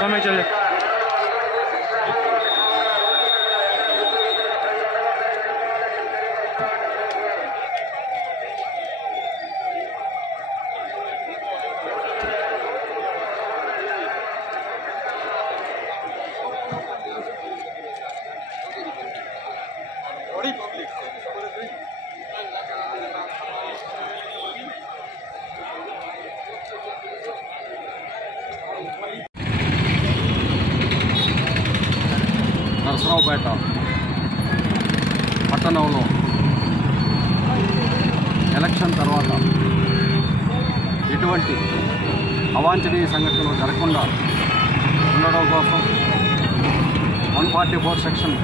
समय चले నరసరావుపేట పట్టణంలో ఎలక్షన్ తర్వాత ఎటువంటి అవాంఛనీయ సంఘటనలు జరగకుండా ఉండడం కోసం 144 సెక్షన్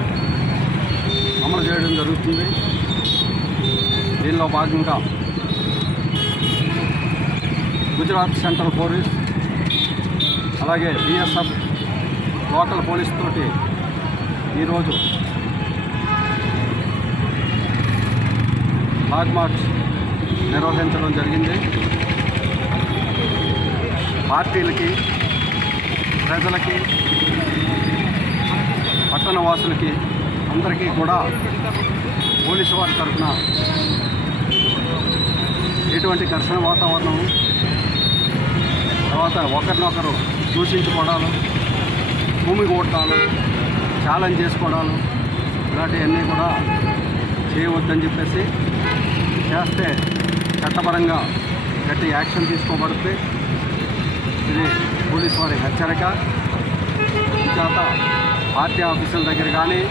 అమలు చేయడం జరుగుతుంది. దీనిలో భాగంగా గుజరాత్ సెంట్రల్ పోలీస్ అలాగే BSF లోకల్ పోలీస్ తోటి ఈరోజు ఫ్లాగ్ మార్చ్ నిర్వహించడం జరిగింది. పార్టీలకి, ప్రజలకి, పట్టణవాసులకి అందరికీ కూడా పోలీసు వారి తరఫున ఎటువంటి ఘర్షణ వాతావరణం, తర్వాత ఒకరినొకరు దూషించుకోవడాలు, భూమి కొట్టాలు, ఛాలెంజ్ చేసుకోవడాలు ఇలాంటివన్నీ కూడా చేయవద్దని చెప్పేసి, చేస్తే చట్టపరంగా గట్టి యాక్షన్ తీసుకోబడితే ఇది పోలీసు వారి హెచ్చరిక. చేత పార్టీ ఆఫీసుల దగ్గర కానీ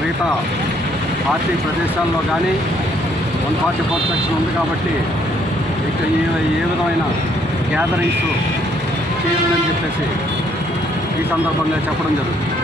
మిగతా పార్టీ ప్రదేశాల్లో కానీ 144 సెక్షన్ ఉంది కాబట్టి ఇక్కడ ఏ విధమైన గ్యాదరింగ్స్ చేయదని చెప్పేసి ఈ సందర్భంగా చెప్పడం జరుగుతుంది.